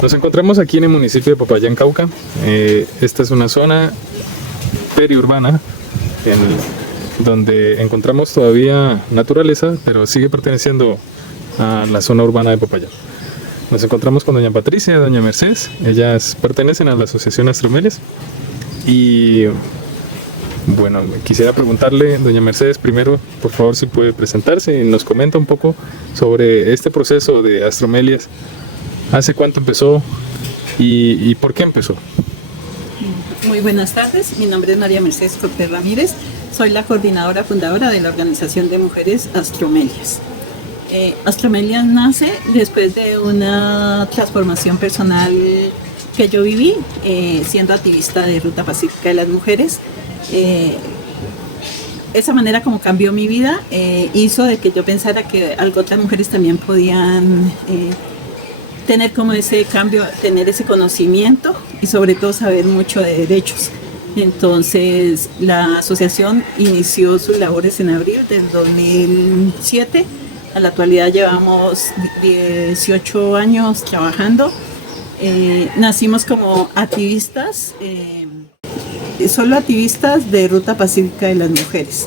Nos encontramos aquí en el municipio de Popayán, Cauca. Esta es una zona periurbana donde encontramos todavía naturaleza, pero sigue perteneciendo a la zona urbana de Popayán. Nos encontramos con doña Patricia y doña Mercedes. Ellas pertenecen a la asociación Astromelias. Y bueno, quisiera preguntarle, doña Mercedes, primero, por favor, si puede presentarse y nos comenta un poco sobre este proceso de Astromelias. ¿Hace cuánto empezó y por qué empezó? Muy buenas tardes, mi nombre es María Mercedes Cortés Ramírez, soy la coordinadora fundadora de la Organización de Mujeres Astromelias. Astromelias nace después de una transformación personal que yo viví siendo activista de Ruta Pacífica de las Mujeres. Esa manera como cambió mi vida hizo de que yo pensara que algo otras mujeres también podían tener como ese cambio, tener ese conocimiento y sobre todo saber mucho de derechos. Entonces la asociación inició sus labores en abril del 2007. A la actualidad llevamos 18 años trabajando. Nacimos como activistas, solo activistas de Ruta Pacífica de las Mujeres,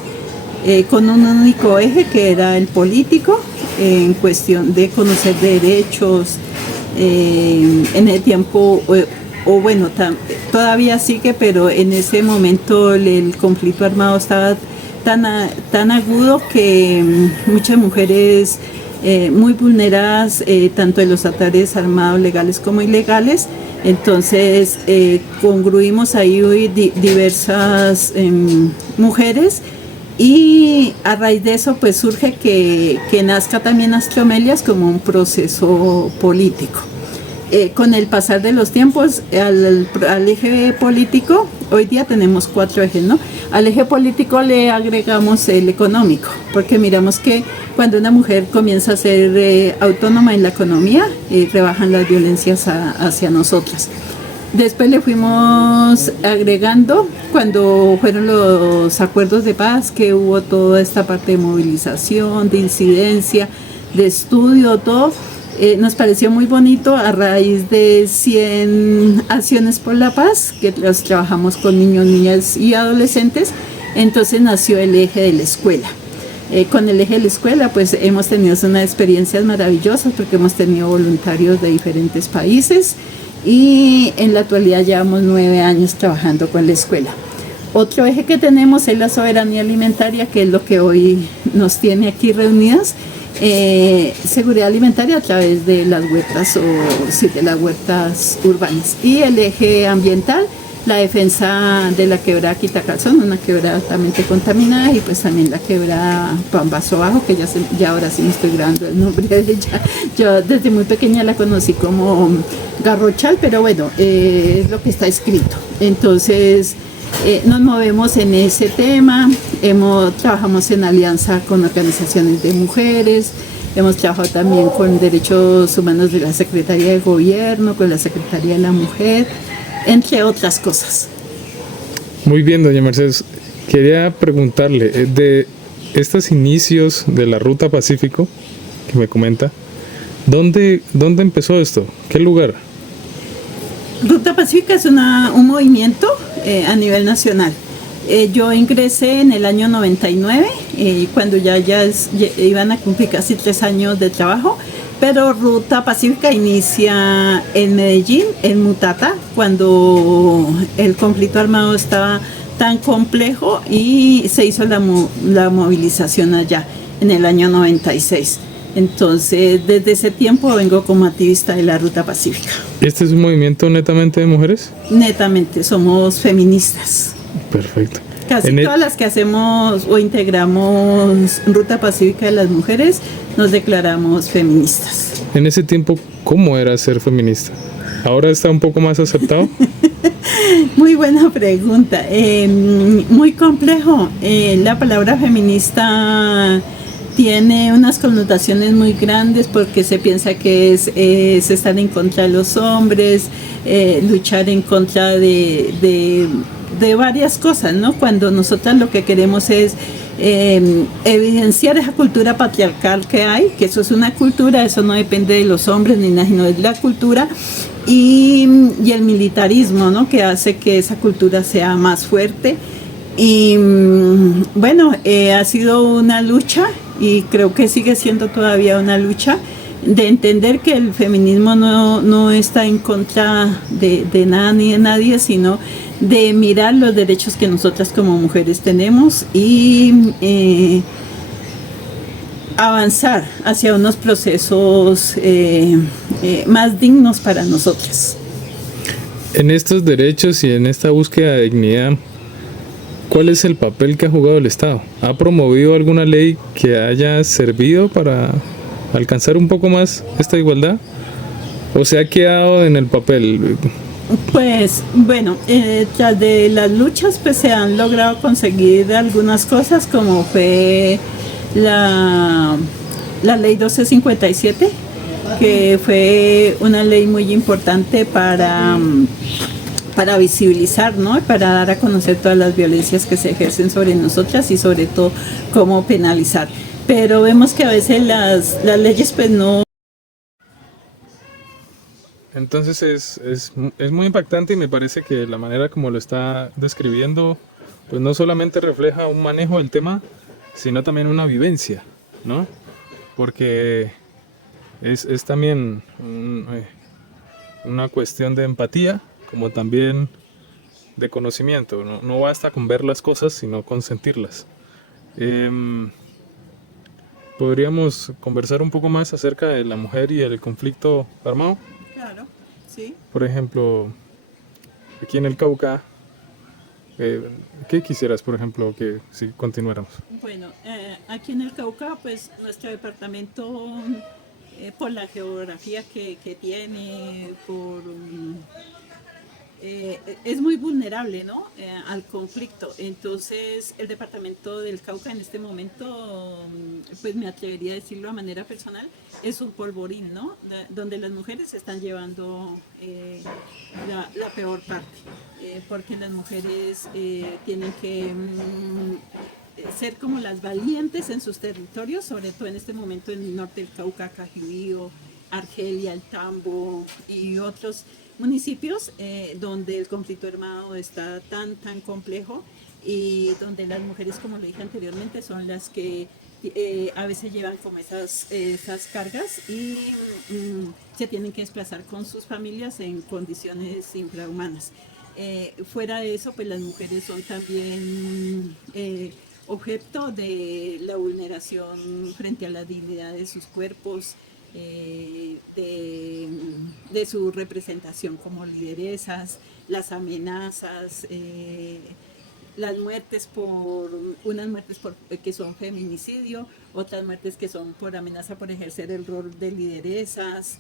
con un único eje que era el político, en cuestión de conocer derechos. En el tiempo, todavía sigue, pero en ese momento el conflicto armado estaba tan agudo que muchas mujeres muy vulneradas, tanto en los ataques armados legales como ilegales. Entonces congruimos ahí diversas mujeres. Y a raíz de eso pues surge que nazca también Astromelias como un proceso político. Con el pasar de los tiempos al eje político, hoy día tenemos 4 ejes, ¿no? Al eje político le agregamos el económico, porque miramos que cuando una mujer comienza a ser autónoma en la economía, rebajan las violencias hacia nosotras. Después le fuimos agregando cuando fueron los acuerdos de paz, que hubo toda esta parte de movilización, de incidencia, de estudio, todo. Nos pareció muy bonito a raíz de 100 acciones por la paz, que los trabajamos con niños, niñas y adolescentes. Entonces nació el eje de la escuela. Con el eje de la escuela pues hemos tenido unas experiencias maravillosas porque hemos tenido voluntarios de diferentes países. Y en la actualidad llevamos 9 años trabajando con la escuela. Otro eje que tenemos es la soberanía alimentaria, que es lo que hoy nos tiene aquí reunidas. Seguridad alimentaria a través de las huertas de las huertas urbanas. Y el eje ambiental, la defensa de la quebrada Quitacalzón, una quebrada altamente contaminada, y pues también la quebrada Pambazo Bajo, que ya ahora sí me estoy grabando el nombre de ella. Yo desde muy pequeña la conocí como Garrochal, pero bueno, es lo que está escrito. Entonces nos movemos en ese tema, trabajamos en alianza con organizaciones de mujeres, hemos trabajado también con derechos humanos de la Secretaría de Gobierno, con la Secretaría de la Mujer, entre otras cosas. Muy bien, doña Mercedes. Quería preguntarle, de estos inicios de la Ruta Pacífico, que me comenta, ¿dónde empezó esto? ¿Qué lugar? Ruta Pacífica es un movimiento a nivel nacional. Yo ingresé en el año 99, cuando ya iban a cumplir casi 3 años de trabajo, pero Ruta Pacífica inicia en Medellín, en Mutata, cuando el conflicto armado estaba tan complejo y se hizo la movilización allá en el año 96. Entonces, desde ese tiempo vengo como activista de la Ruta Pacífica. ¿Este es un movimiento netamente de mujeres? Netamente, somos feministas. Perfecto. Casi todas las que hacemos o integramos Ruta Pacífica de las Mujeres nos declaramos feministas. En ese tiempo, ¿cómo era ser feminista? ¿Ahora está un poco más aceptado? Muy buena pregunta. Muy complejo. La palabra feminista tiene unas connotaciones muy grandes porque se piensa que es estar en contra de los hombres, luchar en contra de de varias cosas, ¿no? Cuando nosotras lo que queremos es evidenciar esa cultura patriarcal que hay, que eso es una cultura, eso no depende de los hombres ni nada, sino de la cultura, y el militarismo, ¿no? Que hace que esa cultura sea más fuerte. Y bueno, ha sido una lucha y creo que sigue siendo todavía una lucha de entender que el feminismo no está en contra de nada ni de nadie, sino de mirar los derechos que nosotras como mujeres tenemos y avanzar hacia unos procesos más dignos para nosotras. En estos derechos y en esta búsqueda de dignidad, ¿cuál es el papel que ha jugado el Estado? ¿Ha promovido alguna ley que haya servido para alcanzar un poco más esta igualdad? ¿O se ha quedado en el papel? Pues bueno, tras de las luchas pues se han logrado conseguir algunas cosas, como fue la ley 1257, que fue una ley muy importante para visibilizar, ¿no? Para dar a conocer todas las violencias que se ejercen sobre nosotras y sobre todo cómo penalizar. Pero vemos que a veces las leyes pues no. Entonces es muy impactante y me parece que la manera como lo está describiendo, pues no solamente refleja un manejo del tema, sino también una vivencia, ¿no? Porque es también una cuestión de empatía, como también de conocimiento. No basta con ver las cosas, sino con sentirlas. ¿Podríamos conversar un poco más acerca de la mujer y el conflicto armado? Claro, sí. Por ejemplo, aquí en el Cauca, ¿qué quisieras, por ejemplo, que si continuáramos? Bueno, aquí en el Cauca, pues nuestro departamento, por la geografía que tiene, es muy vulnerable, ¿no? Al conflicto. Entonces, el departamento del Cauca en este momento, pues me atrevería a decirlo a manera personal, es un polvorín, ¿no? Donde las mujeres están llevando la peor parte, porque las mujeres tienen que ser como las valientes en sus territorios, sobre todo en este momento en el norte del Cauca, Cajivío, Argelia, El Tambo y otros municipios donde el conflicto armado está tan complejo y donde las mujeres, como lo dije anteriormente, son las que a veces llevan como esas cargas y se tienen que desplazar con sus familias en condiciones infrahumanas. Fuera de eso, pues las mujeres son también objeto de la vulneración frente a la dignidad de sus cuerpos, de su representación como lideresas, las amenazas, las muertes unas muertes que son feminicidio, otras muertes que son por amenaza por ejercer el rol de lideresas.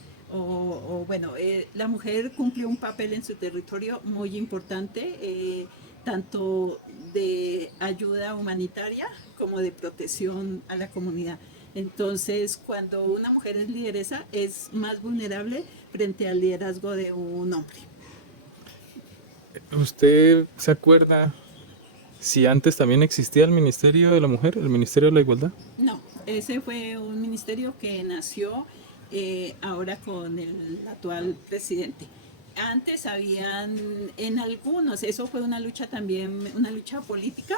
Bueno, la mujer cumple un papel en su territorio muy importante, tanto de ayuda humanitaria como de protección a la comunidad. Entonces, cuando una mujer es lideresa, es más vulnerable frente al liderazgo de un hombre. ¿Usted se acuerda si antes también existía el Ministerio de la Mujer, el Ministerio de la Igualdad? No, ese fue un ministerio que nació ahora con el actual presidente. Antes habían en algunos, eso fue una lucha también, una lucha política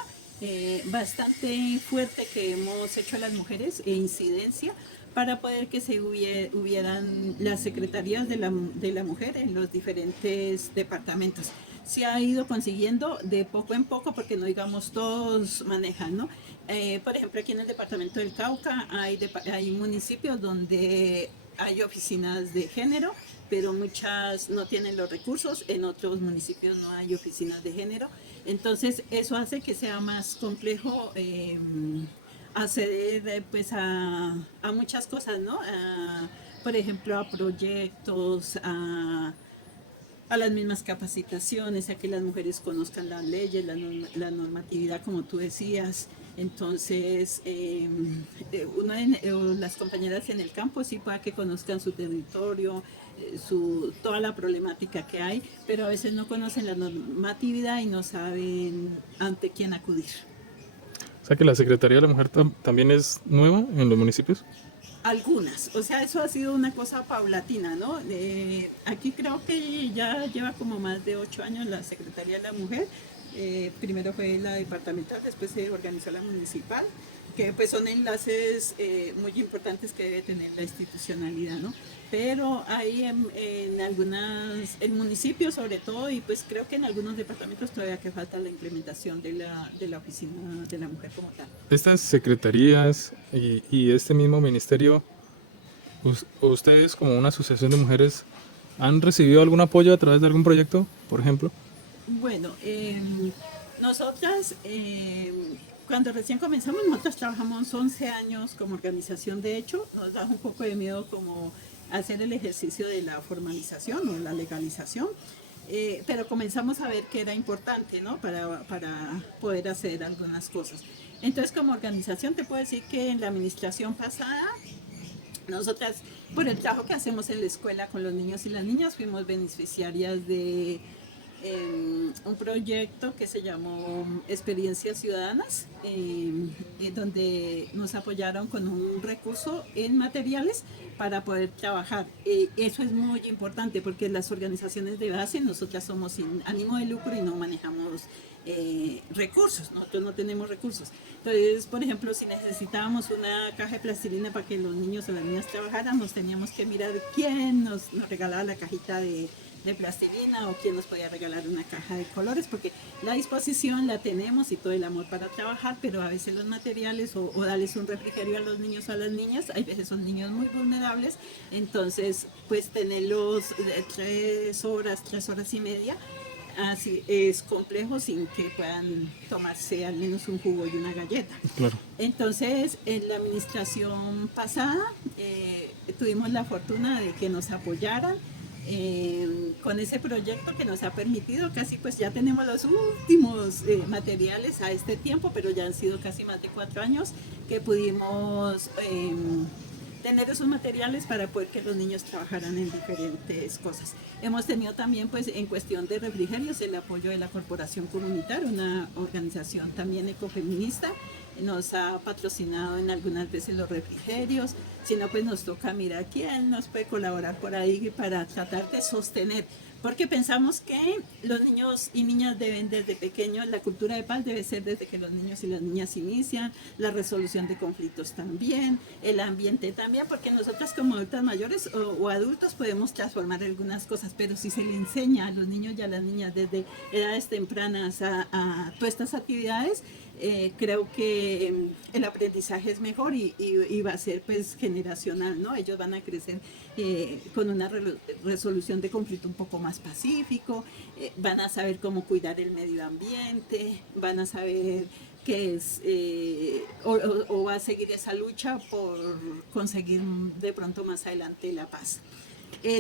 bastante fuerte que hemos hecho las mujeres e incidencia para poder que se hubieran las secretarías de la mujer en los diferentes departamentos. Se ha ido consiguiendo de poco en poco porque no digamos todos manejan, ¿no? Por ejemplo, aquí en el departamento del Cauca hay municipios donde hay oficinas de género, pero muchas no tienen los recursos, en otros municipios no hay oficinas de género, entonces eso hace que sea más complejo acceder pues a muchas cosas, ¿no? Por ejemplo, a proyectos, a las mismas capacitaciones, a que las mujeres conozcan las leyes, la normatividad, como tú decías. Entonces, las compañeras en el campo sí para que conozcan su territorio, toda la problemática que hay, pero a veces no conocen la normatividad y no saben ante quién acudir. O sea que la Secretaría de la Mujer también es nueva en los municipios. Algunas, o sea, eso ha sido una cosa paulatina, ¿no? Aquí creo que ya lleva como más de 8 años la Secretaría de la Mujer. Primero fue la departamental, después se organizó la municipal, que pues son enlaces muy importantes que debe tener la institucionalidad, ¿no? Pero hay en municipios sobre todo, y pues creo que en algunos departamentos todavía que falta la implementación de la oficina de la mujer como tal. Estas secretarías y este mismo ministerio, ustedes como una asociación de mujeres, ¿han recibido algún apoyo a través de algún proyecto, por ejemplo? Bueno, nosotras, cuando recién comenzamos, nosotros trabajamos 11 años como organización. De hecho, nos da un poco de miedo como hacer el ejercicio de la formalización o la legalización, pero comenzamos a ver que era importante, ¿no? Para poder hacer algunas cosas. Entonces, como organización, te puedo decir que en la administración pasada, nosotras, por el trabajo que hacemos en la escuela con los niños y las niñas, fuimos beneficiarias de un proyecto que se llamó Experiencias Ciudadanas, donde nos apoyaron con un recurso en materiales para poder trabajar. Eso es muy importante porque las organizaciones de base, nosotras somos sin ánimo de lucro y no manejamos recursos, nosotros no tenemos recursos. Entonces, por ejemplo, si necesitábamos una caja de plastilina para que los niños o las niñas trabajaran, nos teníamos que mirar quién nos regalaba la cajita de plastilina o quién nos podía regalar una caja de colores, porque la disposición la tenemos y todo el amor para trabajar, pero a veces los materiales o darles un refrigerio a los niños o a las niñas, hay veces son niños muy vulnerables, entonces pues tenerlos 3 horas y media, así es complejo sin que puedan tomarse al menos un jugo y una galleta. Claro. Entonces, en la administración pasada tuvimos la fortuna de que nos apoyaran con ese proyecto que nos ha permitido casi, pues ya tenemos los últimos materiales a este tiempo, pero ya han sido casi más de 4 años que pudimos tener esos materiales para poder que los niños trabajaran en diferentes cosas. Hemos tenido también, pues, en cuestión de refrigerios, el apoyo de la Corporación Comunitaria, una organización también ecofeminista, nos ha patrocinado en algunas veces los refrigerios, si no, pues nos toca mirar quién nos puede colaborar por ahí para tratar de sostener, porque pensamos que los niños y niñas deben desde pequeños, la cultura de paz debe ser desde que los niños y las niñas inician, la resolución de conflictos también, el ambiente también, porque nosotras como adultas mayores o adultos podemos transformar algunas cosas, pero si se le enseña a los niños y a las niñas desde edades tempranas a todas estas actividades, creo que el aprendizaje es mejor y va a ser pues generacional, ¿no? Ellos van a crecer con una resolución de conflicto un poco más pacífico, van a saber cómo cuidar el medio ambiente, van a saber qué es, o va a seguir esa lucha por conseguir de pronto más adelante la paz.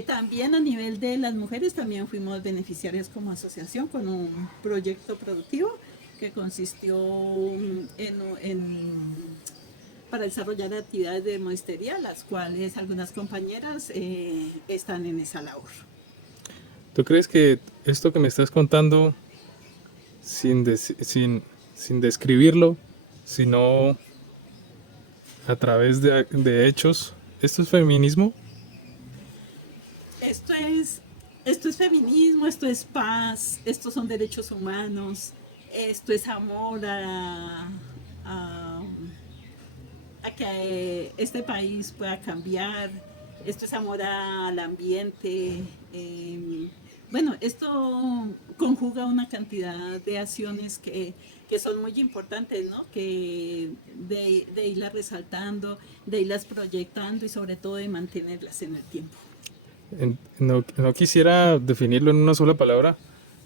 También a nivel de las mujeres también fuimos beneficiarias como asociación con un proyecto productivo que consistió para desarrollar actividades de monistería, las cuales algunas compañeras están en esa labor. ¿Tú crees que esto que me estás contando, sin describirlo, sino a través de hechos, esto es feminismo? Esto es feminismo, esto es paz, estos son derechos humanos, esto es amor a que este país pueda cambiar, esto es amor al ambiente. Bueno, esto conjuga una cantidad de acciones que son muy importantes, ¿no? Que de irlas resaltando, de irlas proyectando y sobre todo de mantenerlas en el tiempo. No quisiera definirlo en una sola palabra,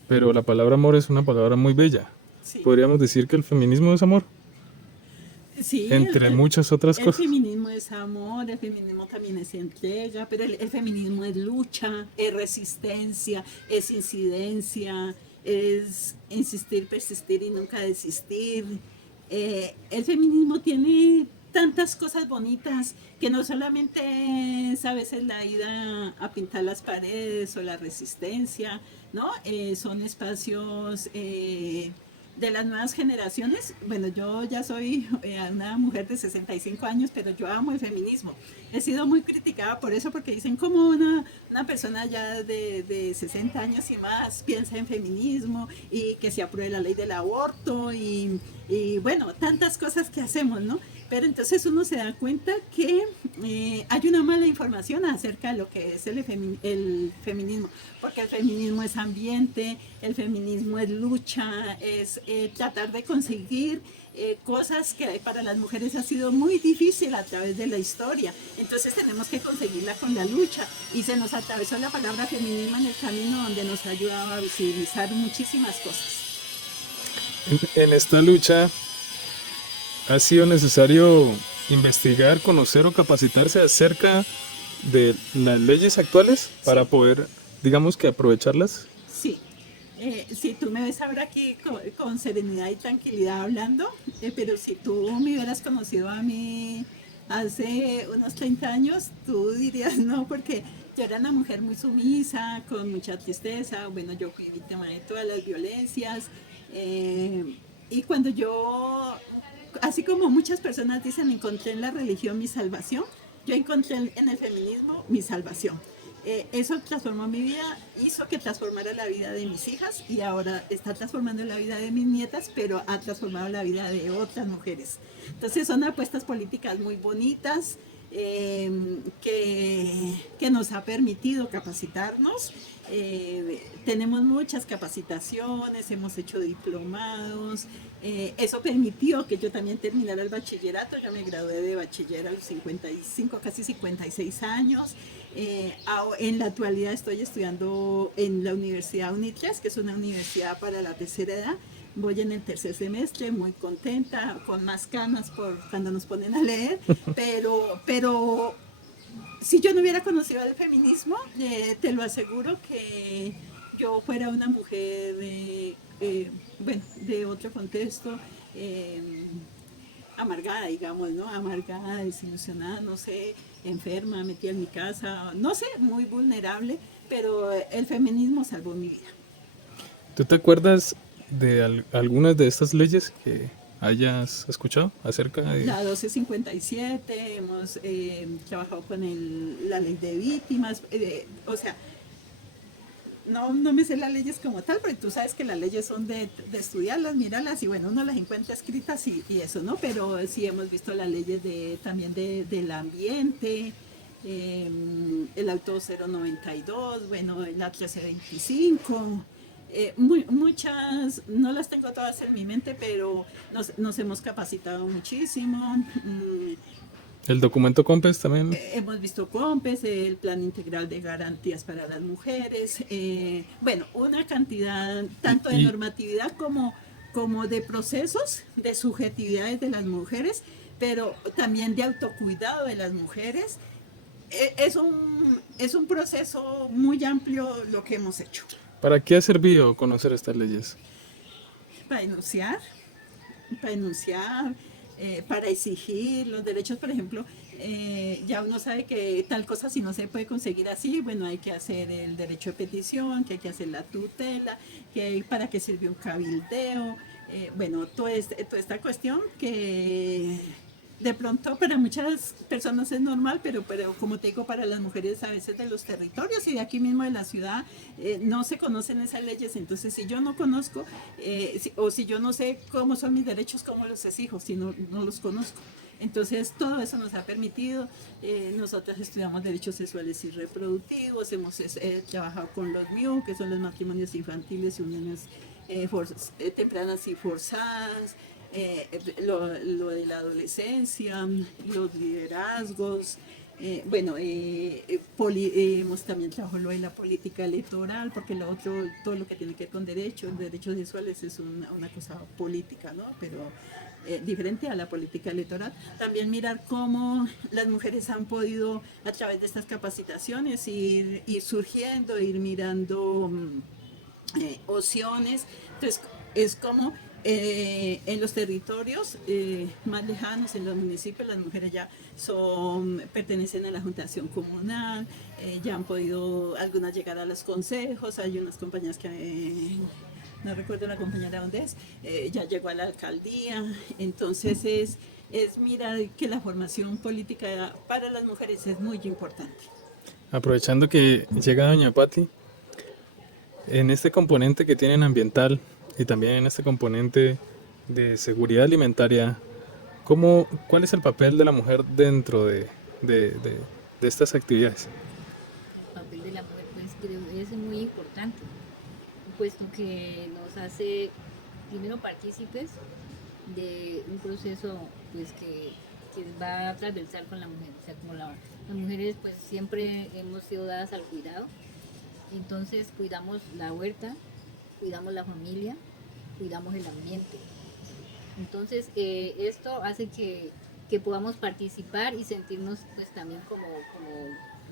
pero la palabra amor es una palabra muy bella. Sí. Podríamos decir que el feminismo es amor. Sí, entre muchas otras cosas. El feminismo es amor, el feminismo también es entrega, pero el feminismo es lucha, es resistencia, es incidencia, es insistir, persistir y nunca desistir. El feminismo tiene tantas cosas bonitas que no solamente es a veces la ida a pintar las paredes o la resistencia, ¿no? Son espacios de las nuevas generaciones. Bueno, yo ya soy una mujer de 65 años, pero yo amo el feminismo. He sido muy criticada por eso, porque dicen como una persona ya de 60 años y más piensa en feminismo y que se apruebe la ley del aborto y bueno, tantas cosas que hacemos, ¿no? Pero entonces uno se da cuenta que hay una mala información acerca de lo que es el feminismo, porque el feminismo es ambiente, el feminismo es lucha, es tratar de conseguir cosas que para las mujeres ha sido muy difícil a través de la historia. Entonces tenemos que conseguirla con la lucha y se nos atravesó la palabra feminismo en el camino, donde nos ha ayudado a visibilizar muchísimas cosas. En esta lucha ha sido necesario investigar, conocer o capacitarse acerca de las leyes actuales para Sí, poder, digamos que aprovecharlas. sí. Si tú me ves ahora aquí con serenidad y tranquilidad hablando, pero si tú me hubieras conocido a mí hace unos 30 años, tú dirías no, porque yo era una mujer muy sumisa, con mucha tristeza. Bueno, yo fui víctima de todas las violencias. Y cuando yo, así como muchas personas dicen, encontré en la religión mi salvación, yo encontré en el feminismo mi salvación. Eso transformó mi vida, hizo que transformara la vida de mis hijas y ahora está transformando la vida de mis nietas, pero ha transformado la vida de otras mujeres. Entonces son apuestas políticas muy bonitas, que nos ha permitido capacitarnos. Tenemos muchas capacitaciones, hemos hecho diplomados. Eso permitió que yo también terminara el bachillerato. Yo me gradué de bachiller a los 55, casi 56 años. En la actualidad estoy estudiando en la Universidad UNITRES, que es una universidad para la tercera edad. Voy en el tercer semestre, muy contenta, con más canas por cuando nos ponen a leer, pero si yo no hubiera conocido el feminismo, te lo aseguro que yo fuera una mujer bueno, de otro contexto, amargada, digamos, ¿no? Amargada, desilusionada, no sé, enferma, metida en mi casa, no sé, muy vulnerable, pero el feminismo salvó mi vida. ¿Tú te acuerdas de algunas de estas leyes que hayas escuchado acerca de... La 1257, hemos trabajado con la ley de víctimas, o sea, no me sé las leyes como tal, pero tú sabes que las leyes son de estudiarlas, mirarlas y bueno, uno las encuentra escritas y eso, ¿no? Pero sí hemos visto las leyes también del ambiente, el auto 092, bueno, la 1325. Muchas, no las tengo todas en mi mente, pero nos hemos capacitado muchísimo. El documento COMPES también? Hemos visto COMPES, el Plan Integral de Garantías para las Mujeres, bueno, una cantidad Y, tanto de y normatividad como de procesos, de subjetividades de las mujeres, pero también de autocuidado de las mujeres. Es un proceso muy amplio lo que hemos hecho. ¿para qué ha servido conocer estas leyes? Para denunciar, para denunciar, para exigir los derechos, por ejemplo, ya uno sabe que tal cosa si no se puede conseguir así, bueno, hay que hacer el derecho de petición, que hay que hacer la tutela, para qué sirve un cabildeo, bueno, toda esta cuestión que de pronto para muchas personas es normal, pero como te digo, para las mujeres a veces de los territorios y de aquí mismo de la ciudad no se conocen esas leyes. Entonces, si yo no conozco o si yo no sé cómo son mis derechos, ¿cómo los exijo si no los conozco? Entonces, todo eso nos ha permitido. Nosotros estudiamos derechos sexuales y reproductivos, hemos trabajado con los MIU, que son los matrimonios infantiles y uniones tempranas y forzadas, lo de la adolescencia, los liderazgos. Bueno, hemos también trabajado lo de la política electoral, porque lo otro, todo lo que tiene que ver con derechos sexuales es una cosa política, ¿no? Pero diferente a la política electoral. También mirar cómo las mujeres han podido, a través de estas capacitaciones, ir surgiendo, ir mirando opciones. Entonces, es como En los territorios más lejanos, en los municipios, las mujeres ya pertenecen a la Junta de Acción Comunal, ya han podido algunas llegar a los consejos, hay unas compañeras que, no recuerdo la compañera dónde es, ya llegó a la alcaldía, entonces es mirar que la formación política para las mujeres es muy importante. Aprovechando que llega doña Patti, en este componente que tienen ambiental y también en este componente de seguridad alimentaria, ¿cuál es el papel de la mujer dentro de estas actividades? El papel de la mujer pues creo que es muy importante, puesto que nos hace primero partícipes de un proceso pues que va a transversal con la mujer, o sea, como las mujeres pues siempre hemos sido dadas al cuidado, entonces cuidamos la huerta, cuidamos la familia, cuidamos el ambiente. Entonces esto hace que podamos participar y sentirnos pues también como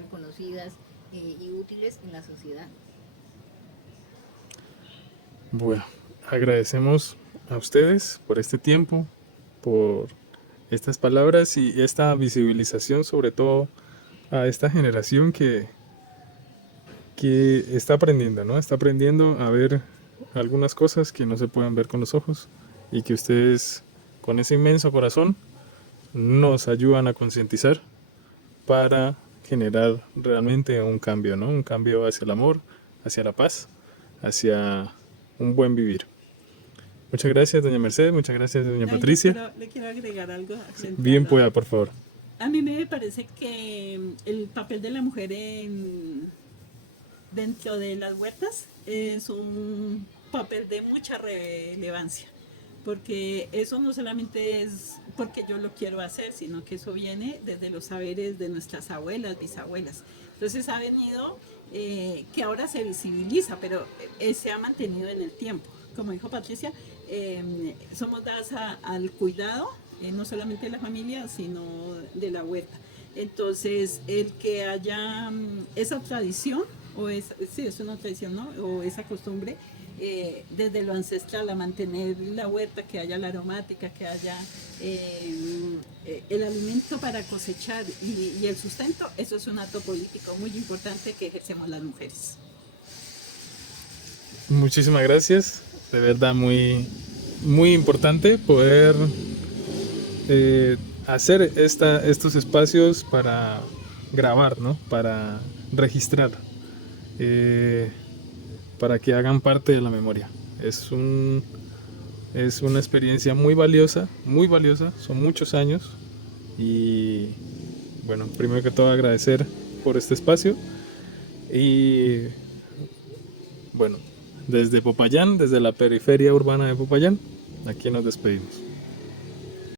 reconocidas y útiles en la sociedad. Bueno, agradecemos a ustedes por este tiempo, por estas palabras y esta visibilización, sobre todo a esta generación que está aprendiendo, ¿no? Está aprendiendo a ver algunas cosas que no se pueden ver con los ojos y que ustedes, con ese inmenso corazón, nos ayudan a concientizar para generar realmente un cambio, ¿no? Un cambio hacia el amor, hacia la paz, hacia un buen vivir. Muchas gracias, doña Mercedes, muchas gracias, doña Patricia. Le quiero agregar algo. Bien pueda, por favor. A mí me parece que el papel de la mujer dentro de las huertas es un papel de mucha relevancia, porque eso no solamente es porque yo lo quiero hacer, sino que eso viene desde los saberes de nuestras abuelas, bisabuelas. Entonces ha venido, que ahora se visibiliza, pero se ha mantenido en el tiempo. Como dijo Patricia, somos dadas al cuidado, no solamente de la familia, sino de la huerta. Entonces, el que haya esa tradición, sí, es una tradición, ¿no? O esa costumbre, desde lo ancestral a mantener la huerta, que haya la aromática, que haya el alimento para cosechar y el sustento, eso es un acto político muy importante que ejercemos las mujeres. Muchísimas gracias, de verdad muy, muy importante poder hacer estos espacios para grabar, ¿no? Para registrar, para que hagan parte de la memoria. Es una experiencia muy valiosa, son muchos años y bueno, primero que todo agradecer por este espacio y bueno, desde Popayán, desde la periferia urbana de Popayán, aquí nos despedimos.